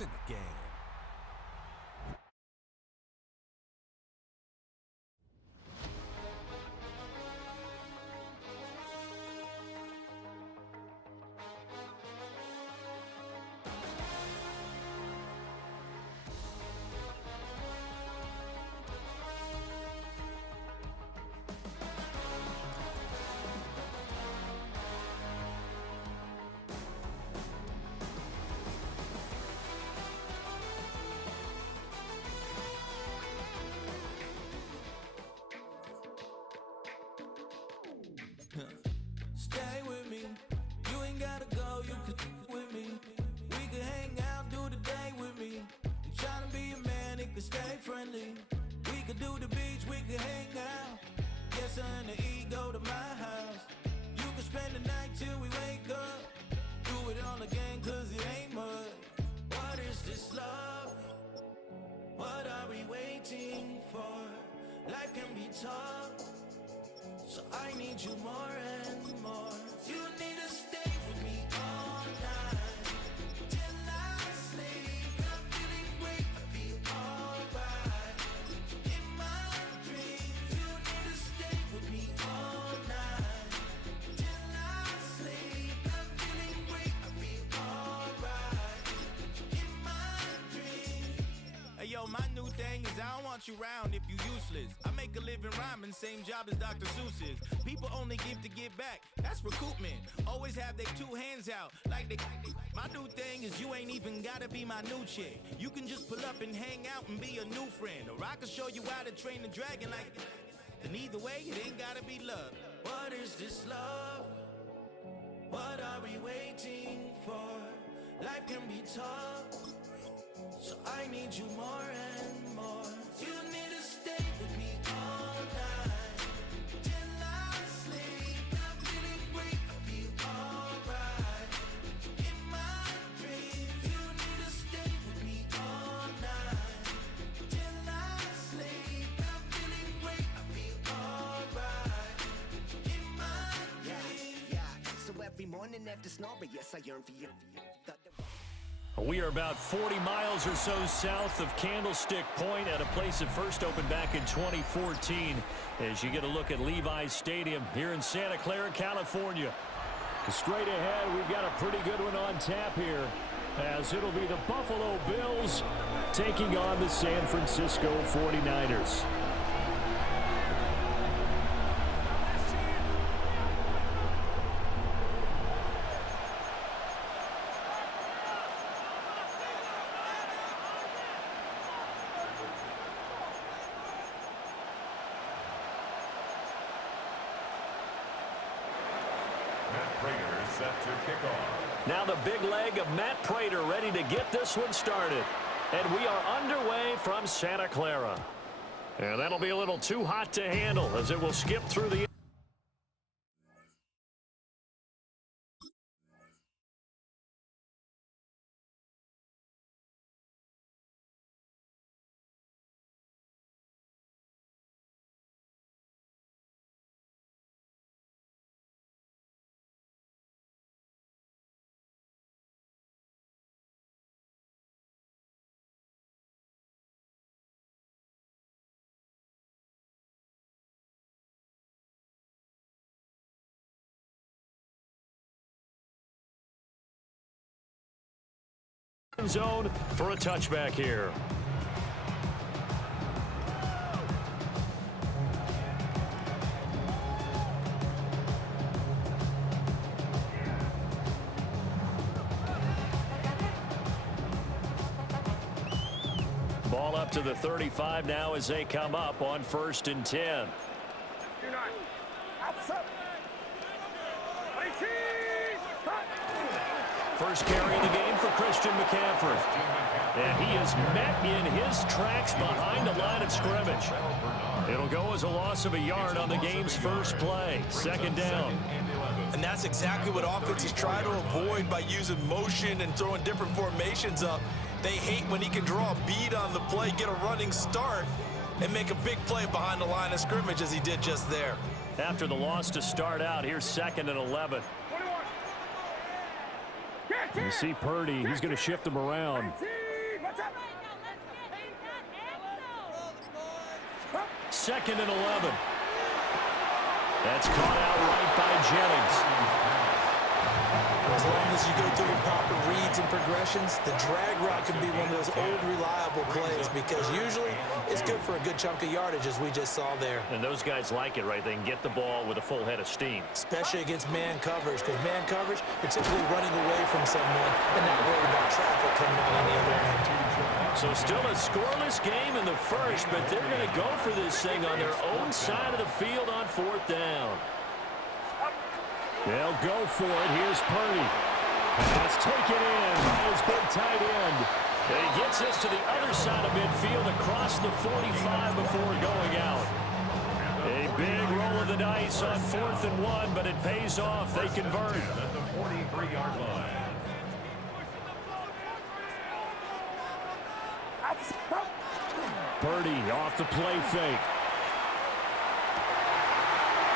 in the game. Stay with me, you ain't gotta go, you can with me. We can hang out, do the day with me. I'm trying to be a man, it can stay friendly. We could do the beach, we can hang out. Yes, her and the E go to my house. You can spend the night till we wake up. Do it all again, cause it ain't mud. What is this love? What are we waiting for? Life can be tough, so I need you more and more. You need to stay with me all night till I sleep. I'm feeling great, I'll be alright. In my dreams, you need to stay with me all night till I sleep. I'm feeling great, I'll be alright. In my dreams. Hey yo, my new thing is I don't want you round if you useless. I make a living rhyming, same job as Dr. Seuss's. People only give to give back, that's recoupment. Always have their two hands out, like they. My new thing is you ain't even gotta be my new chick. You can just pull up and hang out and be a new friend. Or I can show you how to train the dragon like. And either way, it ain't gotta be love. What is this love? What are we waiting for? Life can be tough, so I need you more and more. You need to stay with me all night till I sleep. I'm feeling great, I'll be alright. In my dreams, you need to stay with me all night till I sleep. I'm feeling great, I'll be alright. In my dreams. Yeah. So every morning after snoring, yes, I yearn for you. We are about 40 miles or so south of Candlestick Point at a place that first opened back in 2014 as you get a look at Levi's Stadium here in Santa Clara, California. Straight ahead, we've got a pretty good one on tap here as it'll be the Buffalo Bills taking on the San Francisco 49ers. Now the big leg of Matt Prater ready to get this one started. And we are underway from Santa Clara. And that'll be a little too hot to handle as it will skip through the... zone for a touchback here. Ball up to the 35 now as they come up on 1st and 10. First carry of the game for Christian McCaffrey. And he is met in his tracks behind the line of scrimmage. It'll go as a loss of a yard on the game's first play. 2nd down. And that's exactly what offenses try to avoid by using motion and throwing different formations up. They hate when he can draw a bead on the play, get a running start, and make a big play behind the line of scrimmage as he did just there. After the loss to start out, here's 2nd and 11. You see Purdy, he's going to shift him around. Second and 11. That's caught out right by Jennings. As long as you go through the proper reads and progressions, the drag route can be one of those old reliable plays because usually it's good for a good chunk of yardage, as we just saw there. And those guys like it, right? They can get the ball with a full head of steam. Especially against man coverage, because man coverage, you're typically running away from someone and not worried about traffic coming out on the other end. So still a scoreless game in the first, but they're going to go for this thing on their own side of the field on fourth down. They'll go for it. Here's Purdy. Pass taken in by his big tight end. And he gets this to the other side of midfield across the 45 before going out. A big roll of the dice on 4th and 1, but it pays off. They convert. At the 43-yard line. Purdy off the play fake.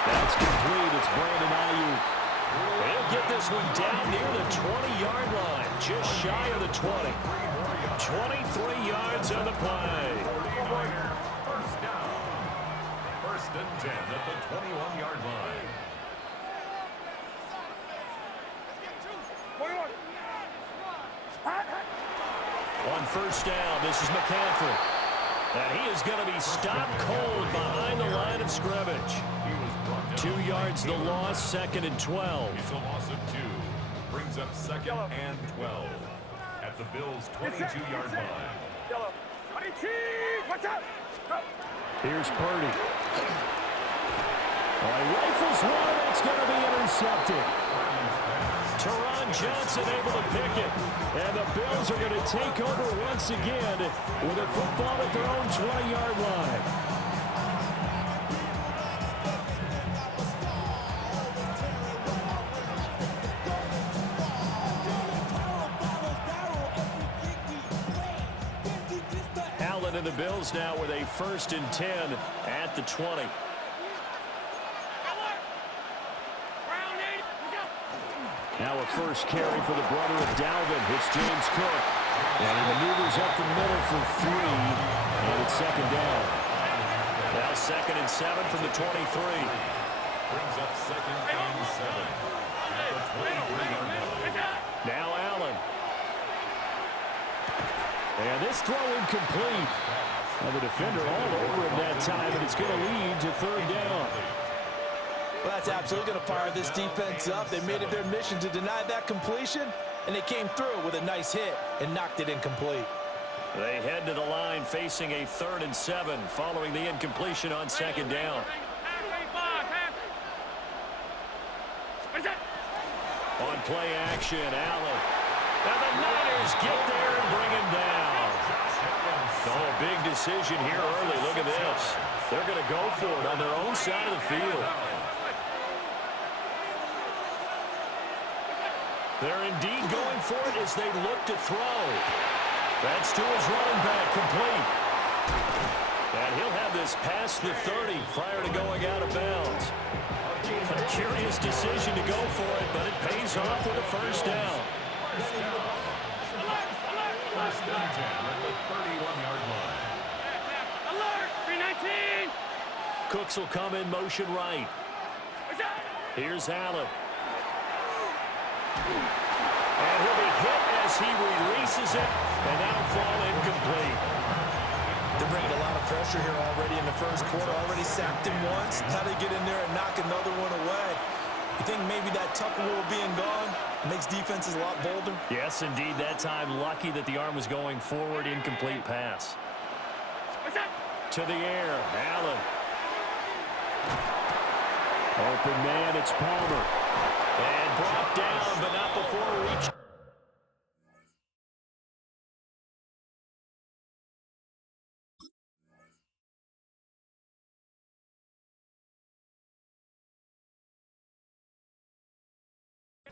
That's complete. It's Brandon Ayuk. He'll get this one down near the 20-yard line, just shy of the 20. 23 yards on the play. First down. First and 10 at the 21-yard line. On first down, this is McCaffrey. And he is going to be stopped cold behind the line of scrimmage. 2 yards the loss, second and 12. It's a loss of 2. Brings up second and 12 at the Bills' 22-yard line. Here's Purdy. Rifles one, it's going to be intercepted. Teron Johnson able to pick it. And the Bills are going to take over once again with a football at their own 20-yard line. Allen and the Bills now with a first and 10 at the 20. Now a first carry for the brother of Dalvin. It's James Cook. And he maneuvers up the middle for 3. And it's second down. Now second and 7 from the 23. Brings up second and 7 at the 23-yard line. Now Allen. And this throw incomplete. And the defender all over him that time, and it's going to lead to third down. Well, that's absolutely going to fire this defense up. They made it their mission to deny that completion, and they came through with a nice hit and knocked it incomplete. They head to the line facing a 3rd and 7 following the incompletion on second down. On play action, Allen. And the Niners get there and bring him down. Oh, a big decision here early. Look at this. They're going to go for it on their own side of the field. They're indeed going for it as they look to throw. That's to his running back, complete. And he'll have this past the 30 prior to going out of bounds. A curious decision to go for it, but it pays off with a first down. First and 10 at the 31-yard line. Alert! 319! Cooks will come in motion right. Here's Allen. And he'll be hit as he releases it, and that'll fall incomplete. They're bringing a lot of pressure here already in the first quarter. Already sacked him once. Now they get in there and knock another one away. You think maybe that Tucker Rule being gone makes defenses a lot bolder? Yes, indeed. That time, lucky that the arm was going forward. Incomplete pass. To the air, Allen. Open man, it's Palmer. And brought down, but not before reaching.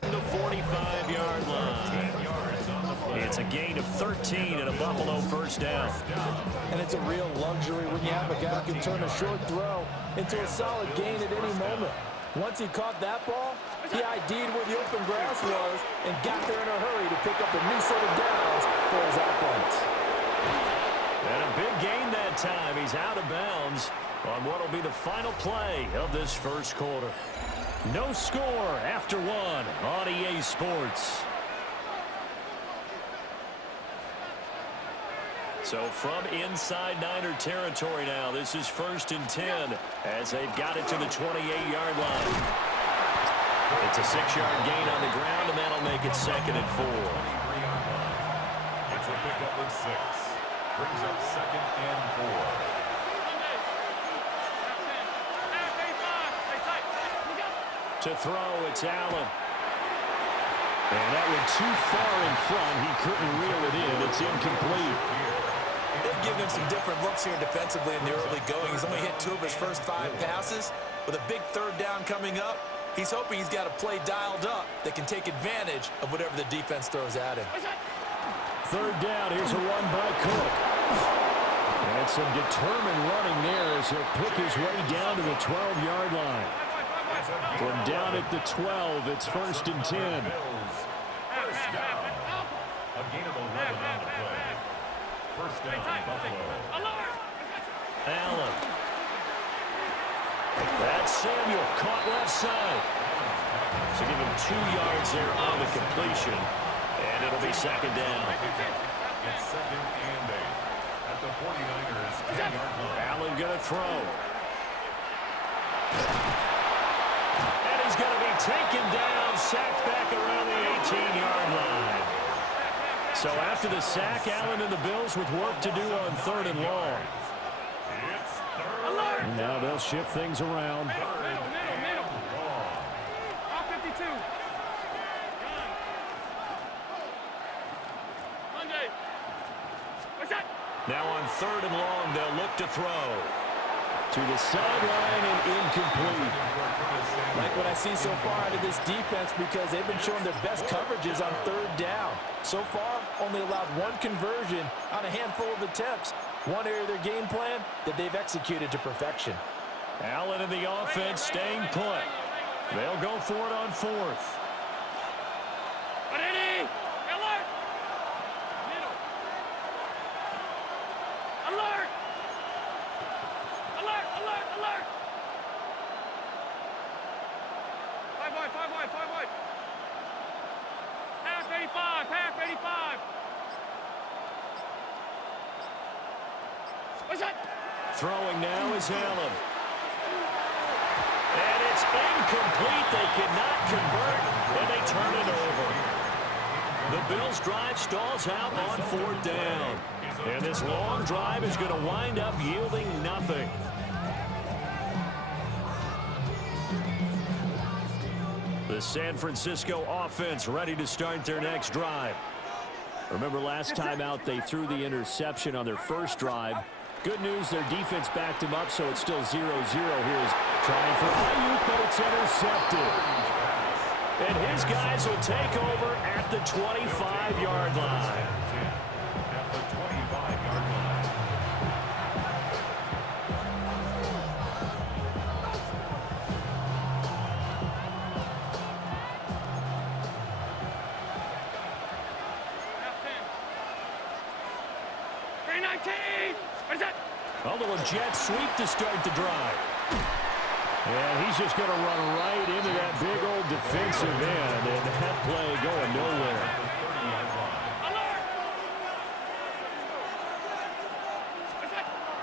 The 45-yard line. It's a gain of 13 and a Buffalo first down. And it's a real luxury when you have a guy who can turn a short throw into a solid gain at any moment. Once he caught that ball, he ID'd where the open grass was and got there in a hurry to pick up a new set of downs for his offense. time. He's out of bounds on what will be the final play of this first quarter. No score after one on EA Sports. So from inside Niner territory now, this is 1st and 10 as they've got it to the 28-yard line. It's a 6-yard gain on the ground, and that'll make it 2nd and 4. It's a pickup of 6. Brings up 2nd and 4. To throw, it's Allen. And that went too far in front. He couldn't reel it in. It's incomplete. They've given him some different looks here defensively in the early going. He's only hit 2 of his first 5 passes. With a big 3rd down coming up, he's hoping he's got a play dialed up that can take advantage of whatever the defense throws at him. 3rd down. Here's a run by Cook. And some determined running there as he'll pick his way down to the 12-yard line. From down at the 12, it's 1st and 10. First down. A gain of 11 on the play. First down, Buffalo. Allen. That's Samuel, caught left side. So give him 2 yards there on the completion. And it'll be 2nd down. It's 2nd and 8. At the 49ers 10-yard line. Allen going to throw. And he's going to be taken down, sacked back around the 18-yard line. So after the sack, Allen and the Bills with work to do on 3rd and long. It's 3rd. And now they'll shift things around. Middle. All 52. Monday. What's that? Now on 3rd and long, they'll look to throw. To the sideline and incomplete. Like what I see so far out of this defense because they've been showing their best coverages on 3rd down. So far, only allowed 1 conversion on a handful of attempts. One area of their game plan that they've executed to perfection. Allen and the offense staying put. They'll go for it on 4th. Ready? Alert! Middle. Alert! Alert! 5 wide. Half 85. What's that? Throwing now is Allen. And it's incomplete. They cannot convert, and they turn it over. The Bills' drive stalls out on 4th down. And this long drive is going to wind up yielding nothing. The San Francisco offense ready to start their next drive. Remember last time out they threw the interception on their first drive. Good news, their defense backed him up, so it's still 0-0. Here's trying for Ayuk, but it's intercepted. And his guys will take over at the 25-yard line. At the 25-yard line. A little jet sweep to start the drive. And he's just going to run right into that big old defensive end, and that play going nowhere.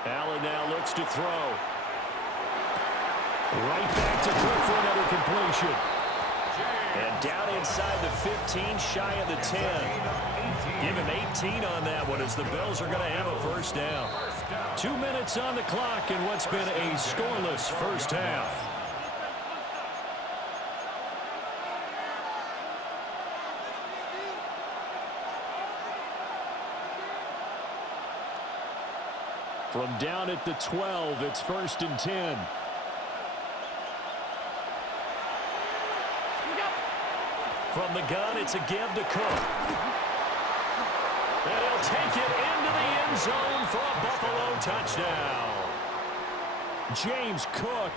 Allen now looks to throw. Right back to Cook for another completion. And down inside the 15, shy of the 10. Give him 18 on that one as the Bills are going to have a first down. 2 minutes on the clock in what's been a scoreless first half. From down at the 12, it's 1st and 10. From the gun, it's a give to Cook. And he'll take it into the end zone for a Buffalo touchdown. James Cook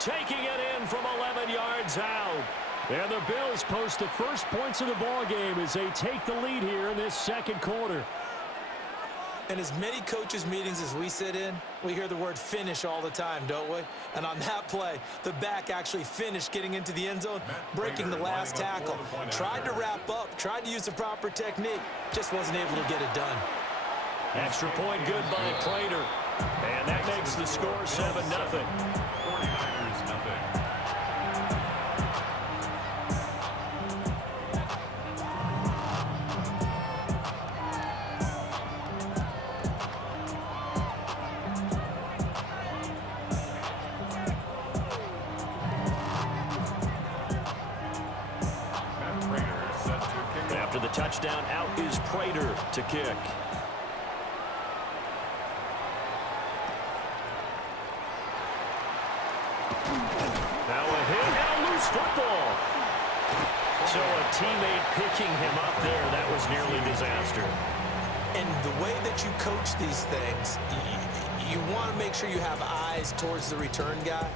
taking it in from 11 yards out. And the Bills post the first points of the ball game as they take the lead here in this second quarter. In as many coaches' meetings as we sit in, we hear the word finish all the time, don't we? And on that play, the back actually finished getting into the end zone, breaking the last tackle. Tried to wrap up, tried to use the proper technique, just wasn't able to get it done. Extra point good by Prater. And that makes the score 7-0. 49ers nothing. After the touchdown, out is Prater to kick. Now a hit and a loose football. So a teammate picking him up there, that was nearly disaster. And the way that you coach these things, you want to make sure you have eyes towards the return guy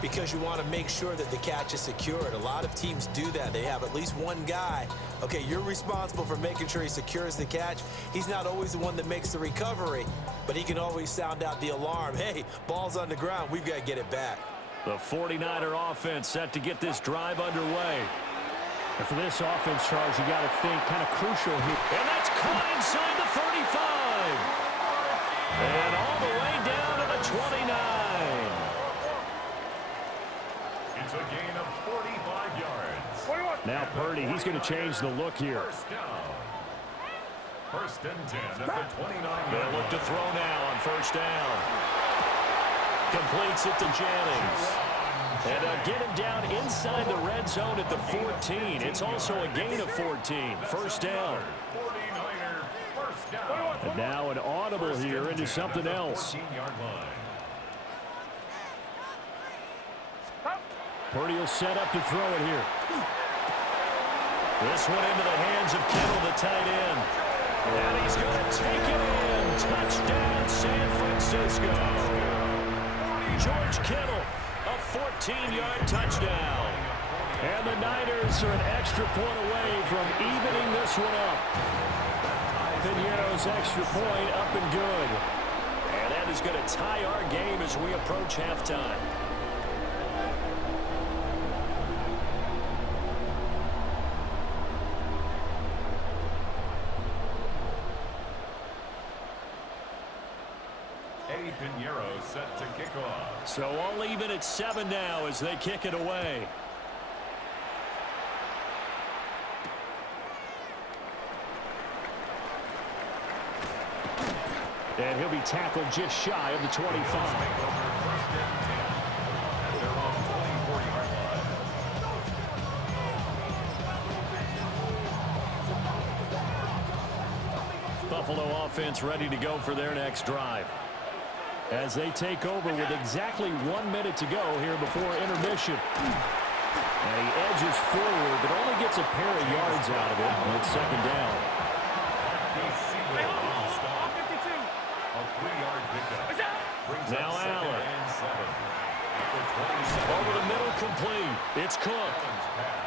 because you want to make sure that the catch is secured. A lot of teams do that. They have at least one guy. Okay, you're responsible for making sure he secures the catch. He's not always the one that makes the recovery, but he can always sound out the alarm. Hey, ball's on the ground. We've got to get it back. The 49er offense set to get this drive underway. And for this offense, Charles, you got to think kind of crucial here. And that's caught inside the 35. And all the way down to the 29. It's a gain of 45 yards. Now Purdy, he's going to change the look here. First down. First and 10 at the 29. They'll look to throw now on first down. Completes it to Jennings. And they'll get him down inside the red zone at the 14. It's also a gain of 14. First down. 49er first down. And now an audible here into something else. 14-yard line. Purdy will set up to throw it here. This one into the hands of Kittle, the tight end. And he's going to take it in. Touchdown, San Francisco. George Kittle, a 14-yard touchdown. And the Niners are an extra point away from evening this one up. Piñeiro's extra point up and good. And that is going to tie our game as we approach halftime. Piñeiro set to kick off. So all even at 7 now as they kick it away. And he'll be tackled just shy of the 25. Buffalo offense ready to go for their next drive. As they take over with exactly 1 minute to go here before intermission. And he edges forward, but only gets a pair of yards out of it. And it's second down. A 3-yard pickup. Now Allen. Over the middle, complete. It's Cook.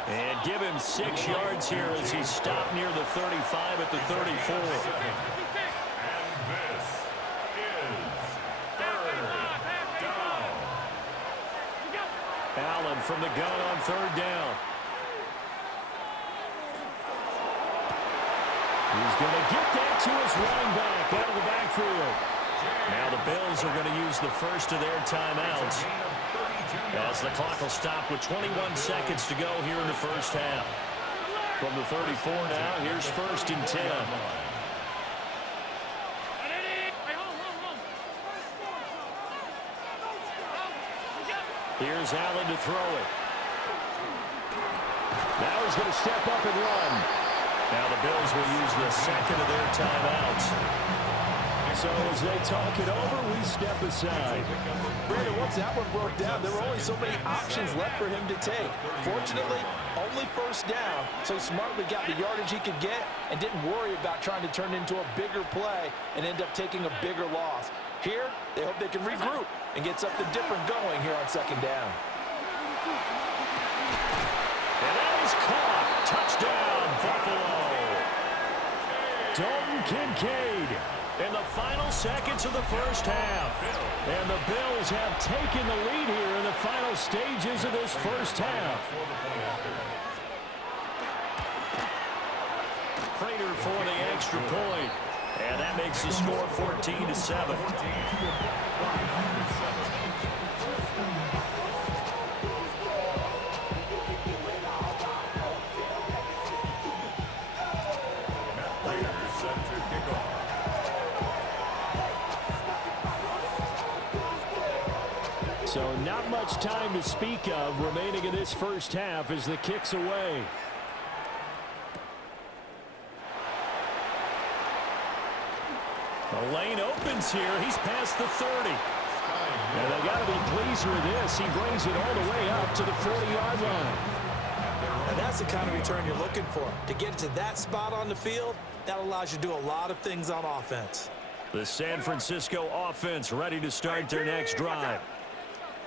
And give him 6 yards here as he's stopped near the 35 at the 34. Allen from the gun on third down. He's going to get that to his running back out of the backfield. Now the Bills are going to use the first of their timeouts as the clock will stop with 21 seconds to go here in the first half. From the 34 now, here's first and 10. Here's Allen to throw it. Now he's going to step up and run. Now the Bills will use the second of their timeouts. So as they talk it over, we step aside. Brandon, once that one broke down, there were only so many options left for him to take. Fortunately, only first down, so he smartly got the yardage he could get and didn't worry about trying to turn into a bigger play and end up taking a bigger loss. Here, they hope they can regroup and get something different going here on second down. And that is caught. Touchdown, Buffalo. Dalton Kincaid in the final seconds of the first half. And the Bills have taken the lead here in the final stages of this first half. Prater for the extra point. And that makes the score 14-7. So not much time to speak of remaining in this first half as the kick's away. The lane opens here. He's past the 30. And they got to be pleased with this. He brings it all the way up to the 40-yard line. And that's the kind of return you're looking for. To get to that spot on the field, that allows you to do a lot of things on offense. The San Francisco offense ready to start their next drive.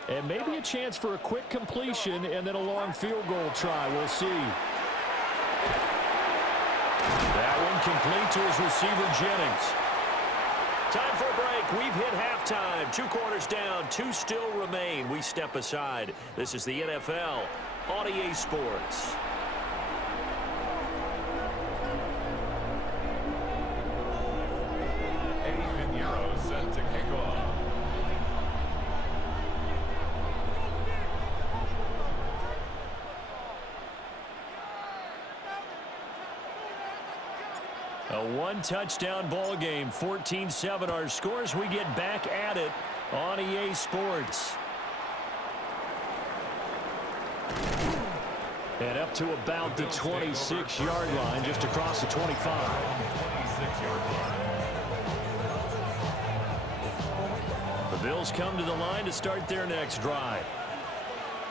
And maybe a chance for a quick completion and then a long field goal try. We'll see. That one complete to his receiver, Jennings. Time for a break. We've hit halftime. 2 quarters down. 2 still remain. We step aside. This is the NFL on EA Sports. Eddie Pinheiro set to kick off. A 1-touchdown ball game, 14-7 our scores. We get back at it on EA Sports. And up to about the 26-yard line, just across the 25. 26-yard line. The Bills come to the line to start their next drive.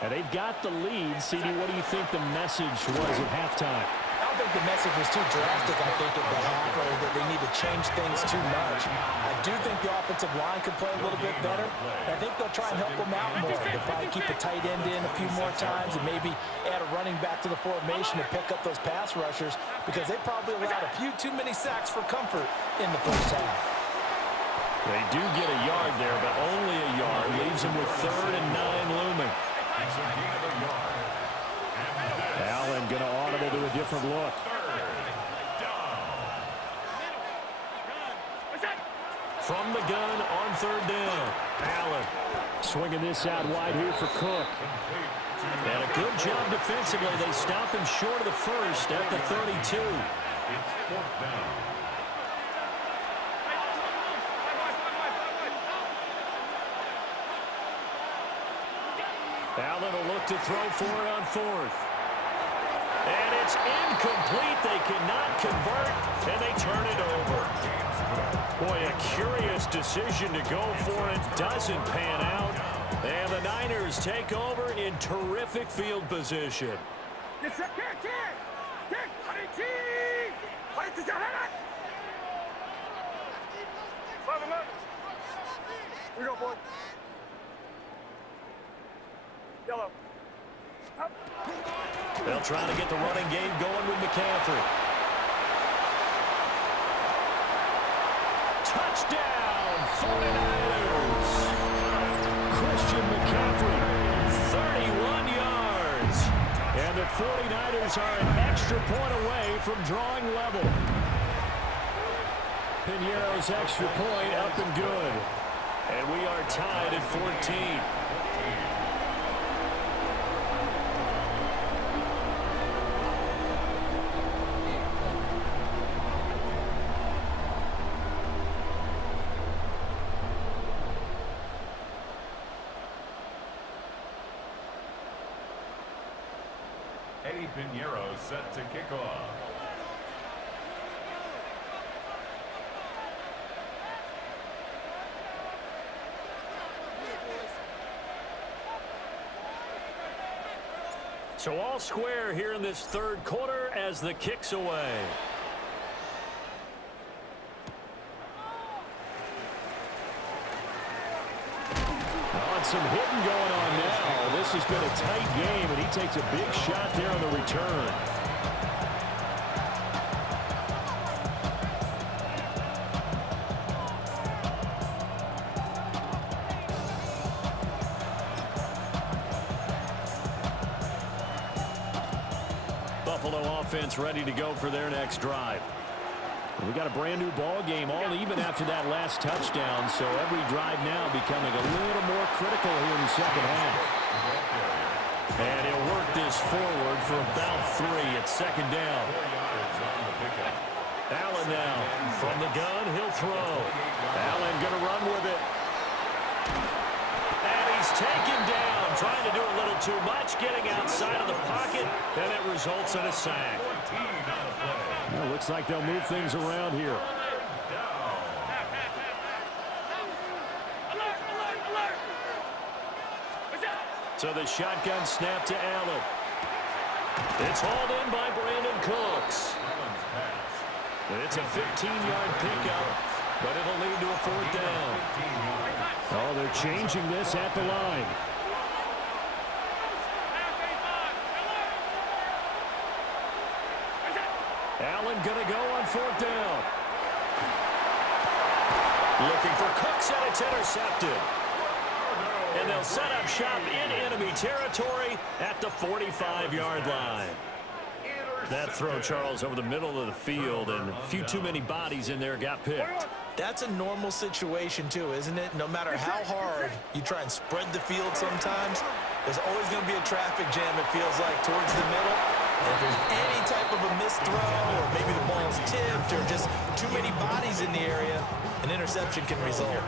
And they've got the lead. CD, what do you think the message was at halftime? I don't think the message was too drastic, I think, at the half, or that they need to change things too much. I do think the offensive line could play a little bit better. I think they'll try and help them out more. They'll probably keep a tight end in a few more times and maybe add a running back to the formation to pick up those pass rushers, because they probably allowed a few too many sacks for comfort in the first half. They do get a yard there, but only a yard. Leaves them with 3rd and 9 looming. Allen going to audible to a different look. From the gun on 3rd down. Allen swinging this out wide here for Cook. And a good job defensively. They stop him short of the first at the 32. It's 4th down. Allen will look to throw for it on 4th. And it's incomplete. They cannot convert, and they turn it over. Boy, a curious decision to go for it. Doesn't pan out. And the Niners take over in terrific field position. We go, boy. Yellow. They'll try to get the running game going with McCaffrey. Touchdown, 49ers. Christian McCaffrey, 31 yards. And the 49ers are an extra point away from drawing level. Pinheiro's extra point up and good. And we are tied at 14. Eddie Pinheiro set to kick off. So all square here in this 3rd quarter as the kick's away. Some hitting going on now. This has been a tight game, and he takes a big shot there on the return. Buffalo offense ready to go for their next drive. We got a brand new ball game, all even after that last touchdown, so every drive now becoming a little more critical here in the second half. And he'll work this forward for about 3 at second down. Allen now from the gun, he'll throw. Allen going to run with it. And he's taken down, trying to do a little too much, getting outside of the pocket, and it results in a sack. Well, looks like they'll move things around here. So the shotgun snap to Allen. It's hauled in by Brandon Cooks. It's a 15-yard pickup, but it'll lead to a 4th down. Oh, they're changing this at the line. Allen going to go on 4th down. Looking for Cooks, and it's intercepted. And they'll set up shop in enemy territory at the 45-yard line. That throw, Charles, over the middle of the field, and a few too many bodies in there got picked. That's a normal situation, too, isn't it? No matter how hard you try and spread the field sometimes, there's always going to be a traffic jam, it feels like, towards the middle. And if there's any type of a missed throw, or maybe the ball's tipped, or just too many bodies in the area, an interception can result.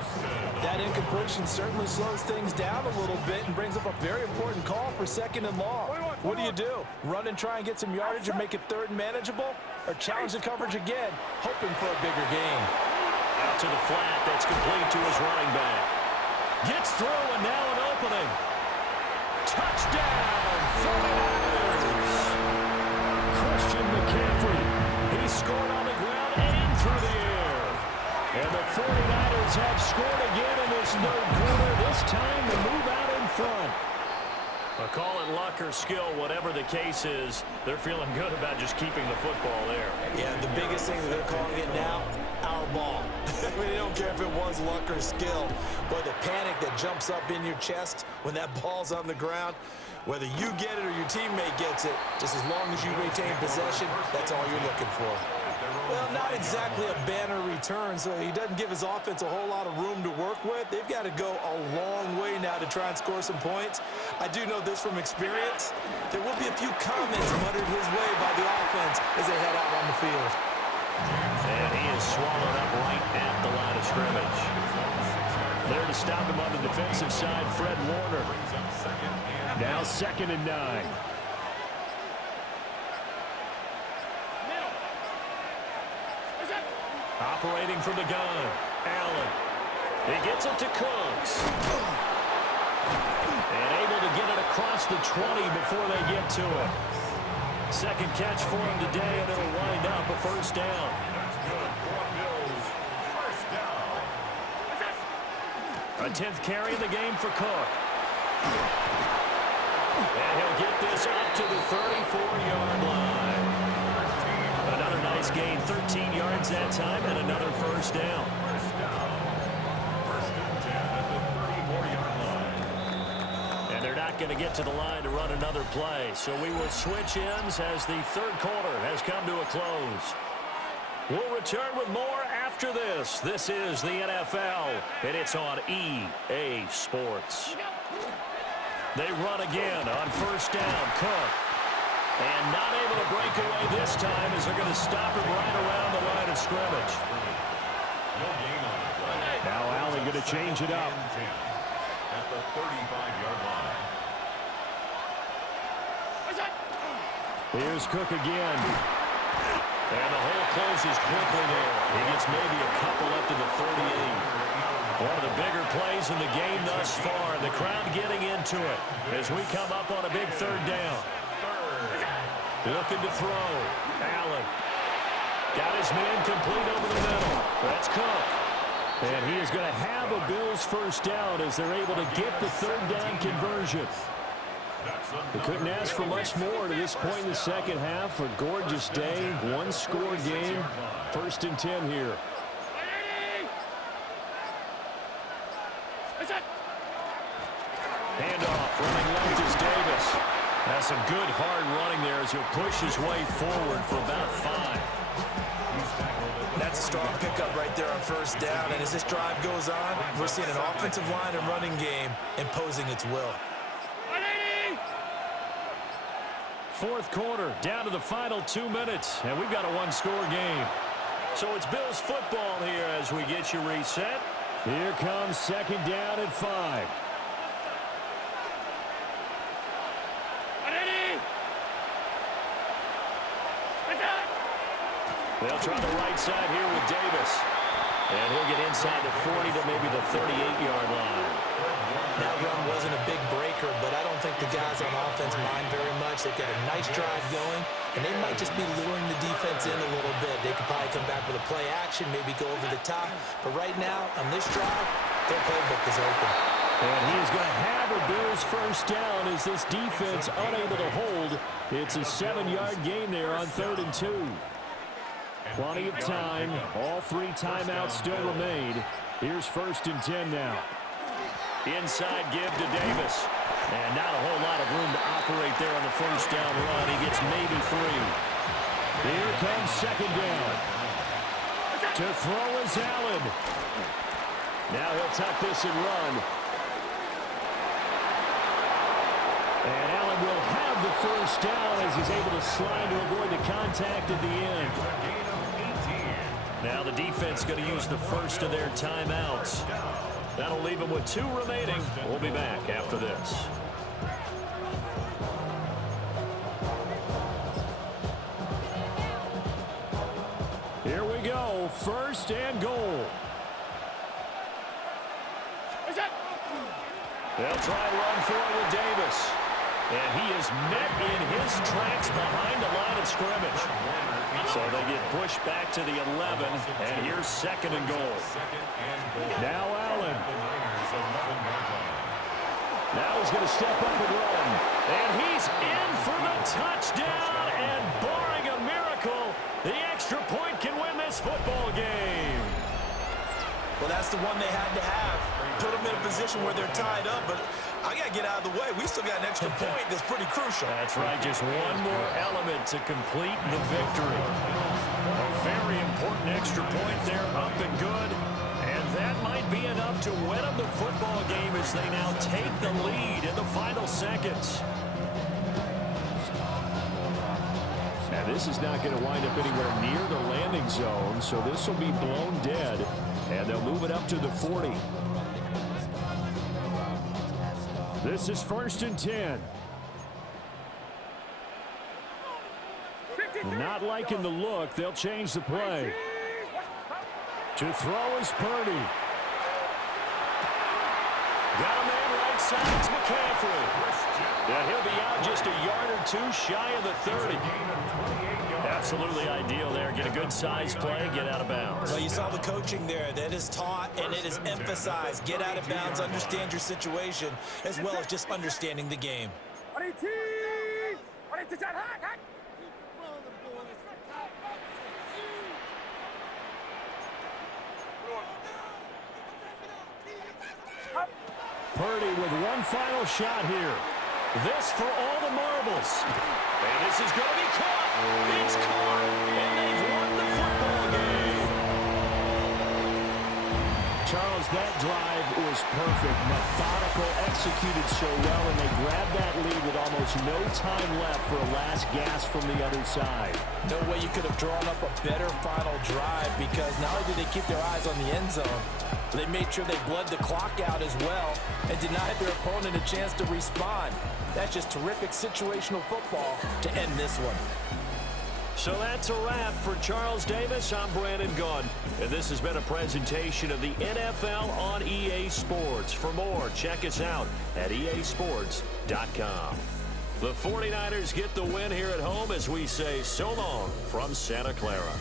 That incompletion certainly slows things down a little bit and brings up a very important call for 2nd and long. What do? Run and try and get some yardage and make it 3rd and manageable? Or challenge the coverage again, hoping for a bigger gain? Out to the flat, that's complete to his running back. Gets through, and now an opening. Touchdown, 49ers! Christian McCaffrey, he scored on the ground and through the air. And the 49ers have scored again in this 3rd quarter, this time to move out in front. Call it luck or skill, whatever the case is, they're feeling good about just keeping the football there. Yeah, the biggest thing that they're calling it now, our ball. I mean, they don't care if it was luck or skill, but the panic that jumps up in your chest when that ball's on the ground, whether you get it or your teammate gets it, just as long as you retain possession, that's all you're looking for. Well, not exactly a banner return, so he doesn't give his offense a whole lot of room to work with. They've got to go a long way now to try and score some points. I do know this from experience. There will be a few comments muttered his way by the offense as they head out on the field. And he is swallowed up right at the line of scrimmage. There to stop him on the defensive side, Fred Warner. Now 2nd and 9. Operating from the gun, Allen. He gets it to Cooks. And able to get it across the 20 before they get to it. 2nd catch for him today, and it'll wind up a 1st down. A 10th carry in the game for Cook. And he'll get this up to the 34-yard line. Another nice gain, 13 yards that time, and another 1st down. First and 10 at the 34-yard line. And they're not going to get to the line to run another play, so we will switch ends as the 3rd quarter has come to a close. We'll return with more after this. This is the NFL, and it's on EA Sports. They run again on 1st down, Cook. And not able to break away this time as they're going to stop him right around the line of scrimmage. Now Allen going to change it up. At the 35-yard line. Here's Cook again. And the hole closes quickly there. He gets maybe a couple up to the 38. One of the bigger plays in the game thus far. The crowd getting into it as we come up on a big 3rd down. Looking to throw. Allen. Got his man complete over the middle. That's Cook. And he is going to have a Bills 1st down as they're able to get the 3rd down conversion. They couldn't ask for much more to this point in the second half. A gorgeous day, 1-score game. 1st and 10 here. Handoff, running left is Davis. That's some good hard running there as he'll push his way forward for about 5. That's a strong pickup right there on first down. And as this drive goes on, we're seeing an offensive line and running game imposing its will. Fourth quarter, down to the final 2 minutes, and we've got a one-score game. So it's Bills football here as we get you reset. Here comes second down at 5. They'll try the right side here with Davis. And he'll get inside the 40 to maybe the 38-yard line. That run wasn't a big breaker, but I don't think the guys on offense mind very much. They've got a nice drive going, and they might just be luring the defense in a little bit. They could probably come back with a play action, maybe go over the top. But right now, on this drive, their playbook is open. And he is going to have a Bills first down as this defense unable to hold. It's a 7-yard gain there on 3rd and 2. Plenty of time. All 3 timeouts still remain. Here's 1st and 10 now. Inside give to Davis. And not a whole lot of room to operate there on the first down run. He gets maybe 3. Here comes second down. To throw is Allen. Now he'll tuck this and run. And Allen will have the first down as he's able to slide to avoid the contact at the end. Now the defense going to use the first of their timeouts. That'll leave them with 2 remaining. We'll be back after this. Here we go. 1st and goal. They'll try and run for it with Davis. And he is met in his tracks behind the line of scrimmage. So they get pushed back to the 11, and here's 2nd and goal. Now Allen. Now he's going to step up and run. And he's in for the touchdown, and barring a miracle, the extra point can win this football game. Well, that's the one they had to have. Put them in a position where they're tied up, but I got to get out of the way. We still got an extra point that's pretty crucial. That's right, just one more element to complete the victory. A very important extra point there, up and good. And that might be enough to win them the football game as they now take the lead in the final seconds. And this is not going to wind up anywhere near the landing zone, so this will be blown dead, and they'll move it up to the 40. This is 1st and 10. Not liking the look. They'll change the play. To throw is Purdy. Got a man right side. It's McCaffrey. And he'll be out just a yard or 2 shy of the 30. Absolutely ideal there. Get a good size play, get out of bounds. Well, you saw the coaching there. That is taught and it is emphasized. Get out of bounds, understand your situation, as well as just understanding the game. Purdy with one final shot here. This for all the marbles. And this is going to be caught. It's caught. And they've won the football game. Charles, that drive was perfect. Methodical, executed so well, and they grabbed that lead with almost no time left for a last gasp from the other side. No way you could have drawn up a better final drive, because not only did they keep their eyes on the end zone, they made sure they bled the clock out as well and denied their opponent a chance to respond. That's just terrific situational football to end this one. So that's a wrap for Charles Davis. I'm Brandon Gunn, and this has been a presentation of the NFL on EA Sports. For more, check us out at easports.com. The 49ers get the win here at home as we say so long from Santa Clara.